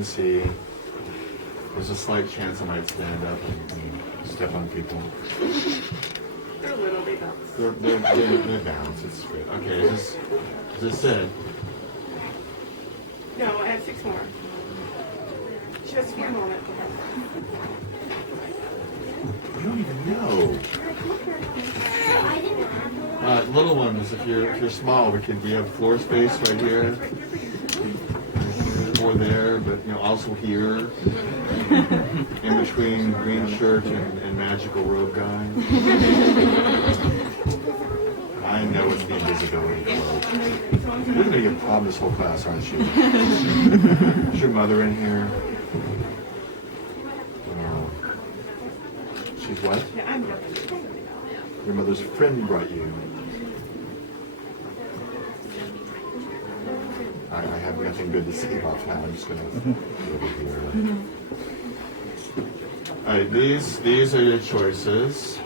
See, there's a slight chance I might stand up and step on people. They're little, they bounce. They're bounce, it's great. Okay, as I said. No, I have 6 more. Just one moment. You don't even know. Little ones, if you're small, we have floor space right here. Or there, but also here, in between green shirt and magical robe guy. I know it's the invisibility cloak. You're gonna get problem this whole class, aren't you? Is your mother in here? No. She's what? Your mother's friend brought you. I have nothing good to say about that. I'm just going to go over here. All right, these are your choices.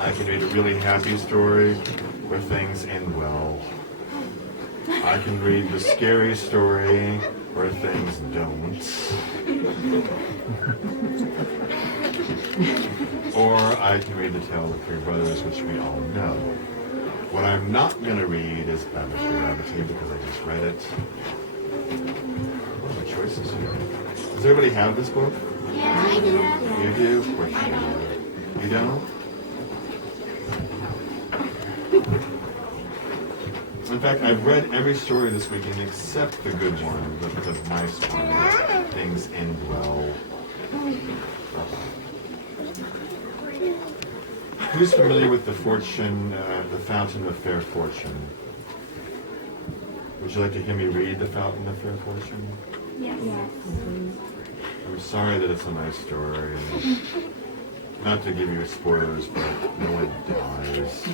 I can read a really happy story where things end well. I can read the scary story where things don't. Or I can read the tale of 3 brothers, which we all know. What I'm not going to read is Vladimir because I just read it. What are my choices here? Does everybody have this book? Yeah, I do. You do? Of course you do. You don't? In fact, I've read every story this weekend except the good one, the nice one. Things end well. Who's familiar with the Fountain of Fair Fortune? Would you like to hear me read the Fountain of Fair Fortune? Yes. I'm sorry that it's a nice story. Not to give you spoilers, but no one dies.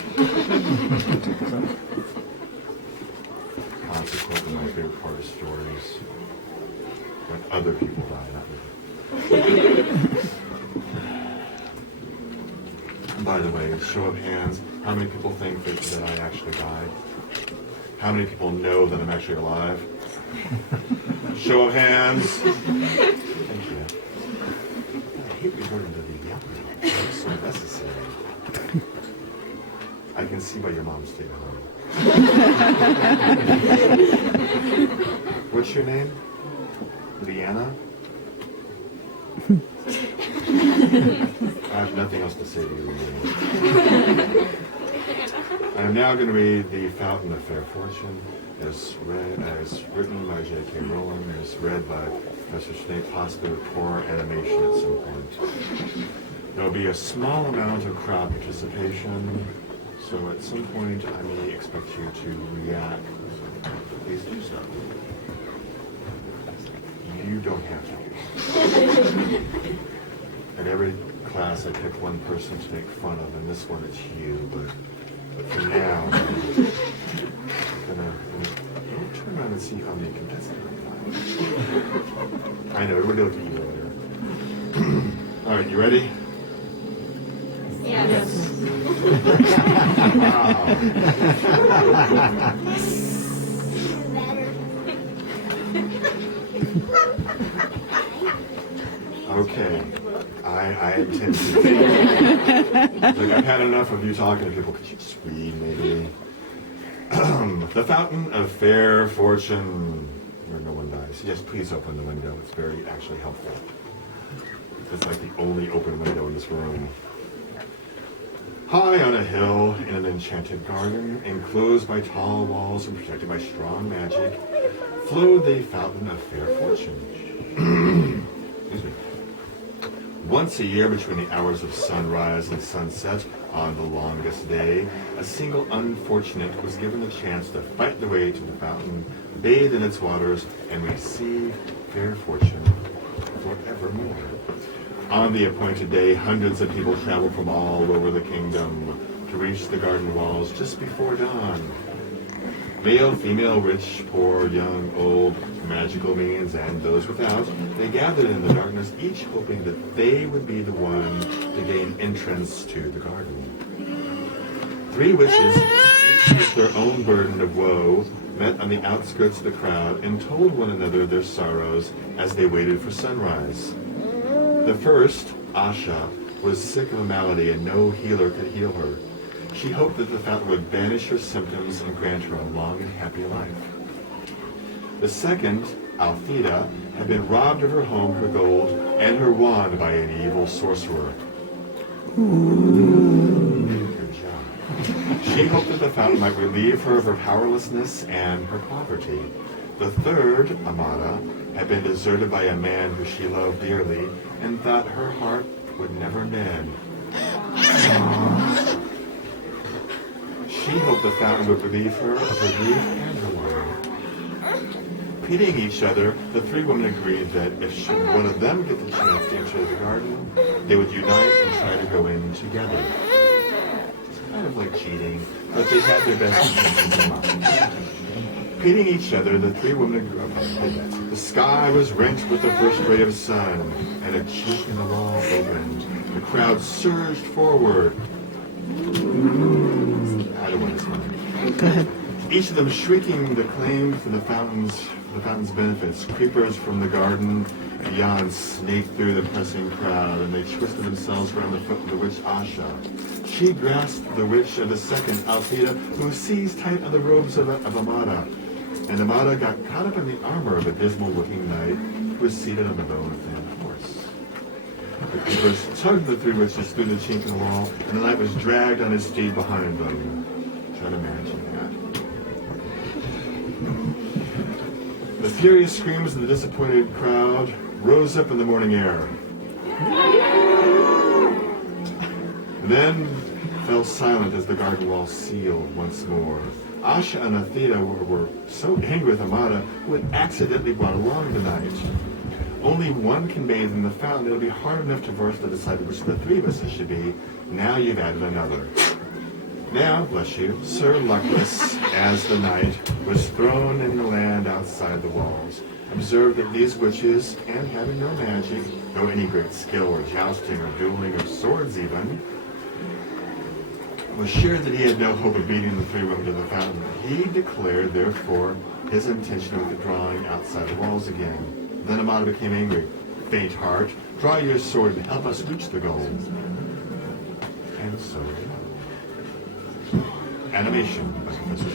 Consequently, my favorite part of stories. When other people die, not me. By the way, show of hands, how many people think that I actually died? How many people know that I'm actually alive? Show of hands. Thank you. I hate resorting to the yelling. It's so necessary. I can see why your mom stayed home. What's your name? Leanna? I have nothing else to say to you. I am now going to read The Fountain of Fair Fortune, as written by J.K. Rowling, as read by Professor Snape, possibly with poor animation at some point. There will be a small amount of crowd participation, so at some point I may expect you to react. Please do so. You don't have to. At every class, I pick one person to make fun of, and this one it's you. But for now, I'm gonna turn around and see how many contestants I know. Everybody look at you later. All right, you ready? Yes. Okay. I intend to. Like, I've had enough of you talking to people. Could you just read, maybe? The Fountain of Fair Fortune, where no one dies. Yes, please open the window. It's very actually helpful. It's like the only open window in this room. High on a hill in an enchanted garden, enclosed by tall walls and protected by strong magic, flowed the Fountain of Fair Fortune. Excuse me. Once a year, between the hours of sunrise and sunset, on the longest day, a single unfortunate was given the chance to fight the way to the fountain, bathe in its waters, and receive fair fortune forevermore. On the appointed day, hundreds of people traveled from all over the kingdom to reach the garden walls just before dawn. Male, female, rich, poor, young, old, magical beings, and those without, they gathered in the darkness, each hoping that they would be the one to gain entrance to the garden. 3 witches, each with their own burden of woe, met on the outskirts of the crowd and told one another their sorrows as they waited for sunrise. The first, Asha, was sick of a malady and no healer could heal her. She hoped that the fountain would banish her symptoms and grant her a long and happy life. The second, Althea, had been robbed of her home, her gold, and her wand by an evil sorcerer. Good job. She hoped that the fountain might relieve her of her powerlessness and her poverty. The third, Amada, had been deserted by a man who she loved dearly and thought her heart would never mend. She hoped the fountain would relieve her of her grief and her longing. Pitying each other, the three women agreed that if should one of them get the chance to enter the garden, they would unite and try to go in together. It's kind of like cheating, but they had their best intentions in mind. Pitying each other, the three women agreed. The sky was rent with the first ray of sun, and a chink in the wall opened. The crowd surged forward. I don't want this one. Go ahead. Each of them shrieking the claim for the fountain's benefits. Creepers from the garden beyond snaked through the pressing crowd, and they twisted themselves around the foot of the witch Asha. She grasped the witch of the second, Althea, who seized tight on the robes of Amada. And Amada got caught up in the armor of a dismal-looking knight who was seated on the bone-thin horse. The creepers tugged the three witches through the chink in the wall, and the knight was dragged on his steed behind them. Try to imagine that. The furious screams of the disappointed crowd rose up in the morning air. Then fell silent as the garden wall sealed once more. Asha and Althea were so angry with Amada, who had accidentally brought along the knight. Only one can bathe in the fountain. It'll be hard enough to verse to decide which of the three of us it should be. Now you've added another. Now, bless you, Sir Luckless, as the knight, was thrown in the land outside the walls. Observed that these witches, and having no magic, no any great skill or jousting or dueling of swords even, was sure that he had no hope of beating the three women to the fountain. He declared, therefore, his intention of withdrawing outside the walls again. Then Amada became angry. Faint heart, draw your sword and help us reach the goal. And so animation by Professor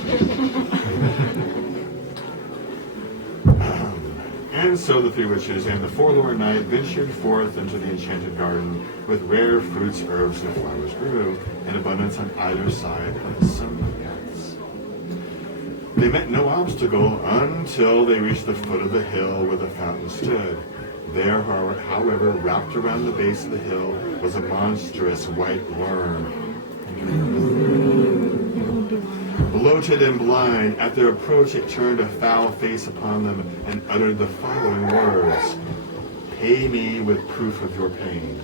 And so the three witches and the forlorn knight ventured forth into the enchanted garden, with rare fruits, herbs, and flowers grew in abundance on either side of the sunlit paths. They met no obstacle until they reached the foot of the hill where the fountain stood. There, however, wrapped around the base of the hill was a monstrous white worm. Bloated and blind, at their approach it turned a foul face upon them and uttered the following words: "Pay me with proof of your pain."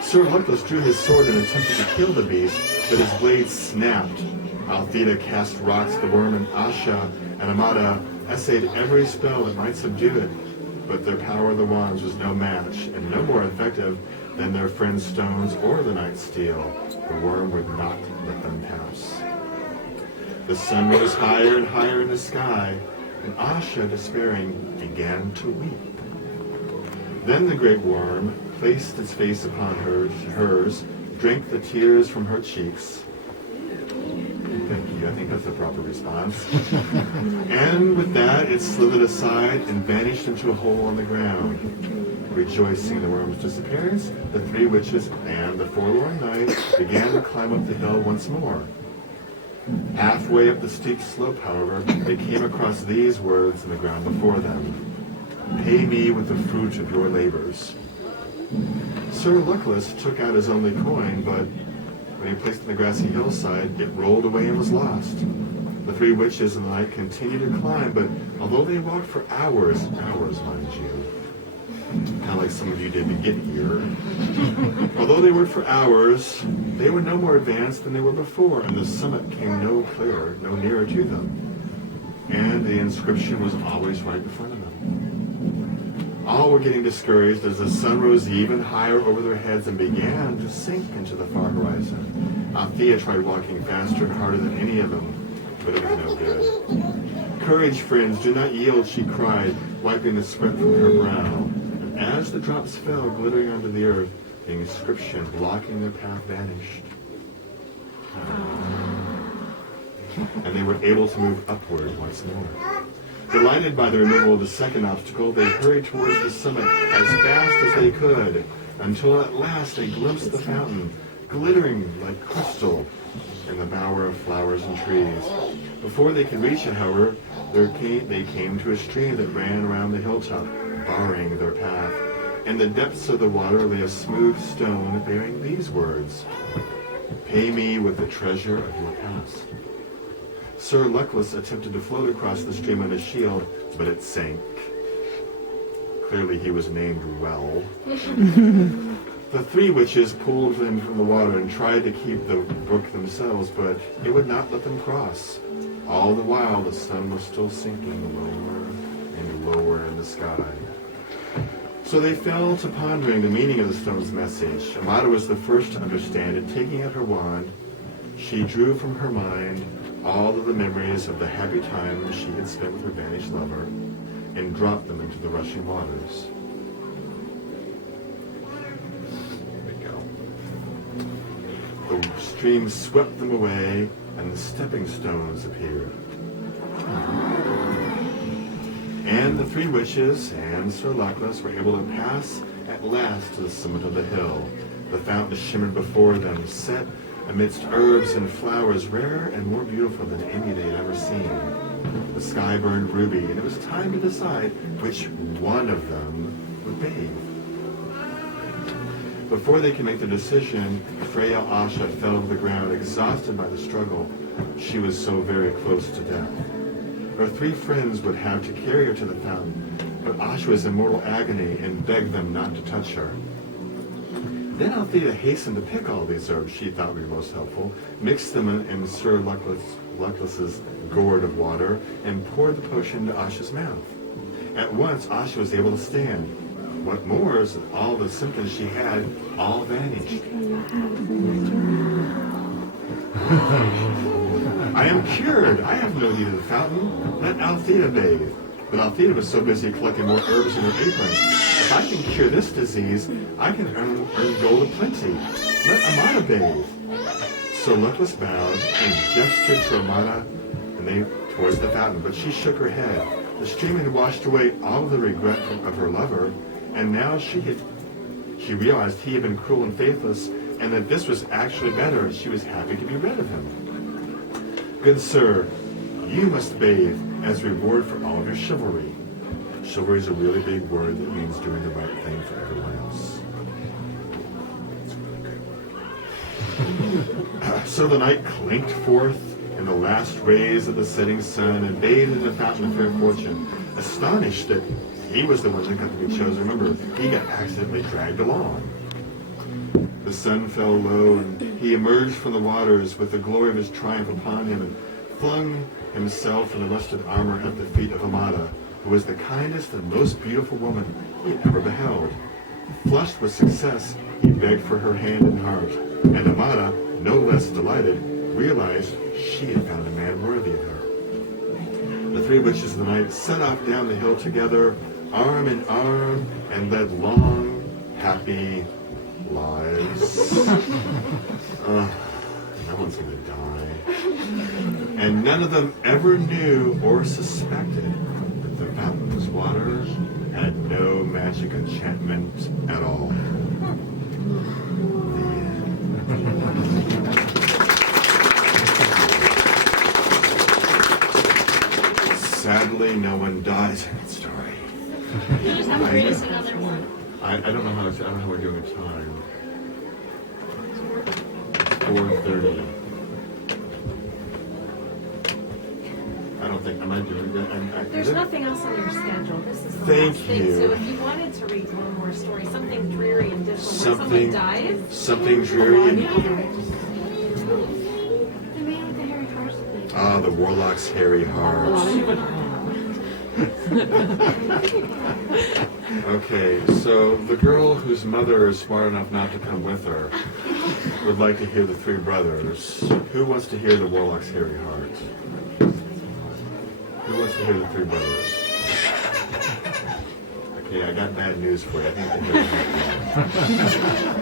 Sir Luckless drew his sword and attempted to kill the beast, but his blade snapped. Althea cast rocks at the worm, and Asha and Amada essayed every spell that might subdue it, but their power of the wands was no match, and no more effective than their friend's stones or the knight's steel. The worm would not let them pass. The sun rose higher and higher in the sky, and Asha, despairing, began to weep. Then the great worm placed its face upon hers, drank the tears from her cheeks. Thank you, I think that's the proper response. And with that, it slithered aside and vanished into a hole on the ground. Rejoicing in the worm's disappearance, the three witches and the forlorn knight began to climb up the hill once more. Halfway up the steep slope, however, they came across these words in the ground before them: "Pay me with the fruit of your labors." Sir Luckless took out his only coin, but when he placed it on the grassy hillside, it rolled away and was lost. The three witches and the knight continued to climb, but although they walked for hours, mind you, kind of like some of you did to get here. Although they worked for hours, they were no more advanced than they were before, and the summit came no clearer, no nearer to them. And the inscription was always right in front of them. All were getting discouraged as the sun rose even higher over their heads and began to sink into the far horizon. Althea tried walking faster and harder than any of them. but it was no good. Courage, friends, do not yield, she cried, wiping the sweat from her brow. And as the drops fell, glittering onto the earth, the inscription blocking their path vanished. And they were able to move upward once more. Delighted by the removal of the second obstacle, they hurried towards the summit as fast as they could, until at last they glimpsed the fountain, glittering like crystal in the bower of flowers and trees. Before they could reach it, however, they came to a stream that ran around the hilltop, barring their path. In the depths of the water lay a smooth stone bearing these words, "Pay me with the treasure of your past." Sir Luckless attempted to float across the stream on his shield, but it sank. Clearly he was named well. The three witches pulled him from the water and tried to keep the brook themselves, but it would not let them cross. All the while the sun was still sinking lower and lower in the sky. So they fell to pondering the meaning of the stone's message. Amata was the first to understand, and taking out her wand, she drew from her mind all of the memories of the happy times she had spent with her vanished lover, and dropped them into the rushing waters. The stream swept them away, and the stepping stones appeared. And the three witches and Sir Luckless were able to pass at last to the summit of the hill. The fountain shimmered before them, set amidst herbs and flowers rarer and more beautiful than any they had ever seen. The sky burned ruby, and it was time to decide which one of them would bathe. Before they could make the decision, frail Asha fell to the ground, exhausted by the struggle. She was so very close to death. Her three friends would have to carry her to the fountain, but Asha was in mortal agony and begged them not to touch her. Then Althea hastened to pick all these herbs she thought would be most helpful, mixed them in Sir Luckless's gourd of water, and poured the potion into Asha's mouth. At once, Asha was able to stand. What more is that all the symptoms she had all vanished. I am cured. I have no need of the fountain. Let Althea bathe. But Althea was so busy collecting more herbs in her apron. If I can cure this disease, I can earn gold aplenty. Let Amata bathe. So Luckless bowed and gestured to Amata towards the fountain, but she shook her head. The stream had washed away all of the regret of her lover, and now she realized he had been cruel and faithless, and that this was actually better. She was happy to be rid of him. Good sir, you must bathe as reward for all of your chivalry. Chivalry is a really big word that means doing the right thing for everyone else. It's a really good word. So the knight clinked forth in the last rays of the setting sun and bathed in the fountain of fair fortune, astonished that he was the one that got to be chosen. Remember, he got accidentally dragged along. The sun fell low, and he emerged from the waters with the glory of his triumph upon him and flung himself in the rusted armor at the feet of Amata, who was the kindest and most beautiful woman he had ever beheld. Flushed with success, he begged for her hand and heart, and Amata, no less delighted, realized she had found a man worthy of her. The three witches of the night set off down the hill together, arm in arm, and led long, happy lives. No one's going to die. And none of them ever knew or suspected that the fountain's water had no magic enchantment at all. Sadly, no one dies in that story. You just have to read us another one. I don't know how we're doing time. 4:30. I don't think, am I doing that? There's nothing else on your schedule. This is the Thank last thing. you. So if you wanted to read one more story, something dreary and dismal, where someone dies. Something dreary and... The man with the hairy horse. Ah, the warlock's hairy heart. Okay, so the girl whose mother is smart enough not to come with her would like to hear the three brothers. Who wants to hear the warlock's hairy heart? Who wants to hear the three brothers? Okay, I got bad news for you. I think the hero's not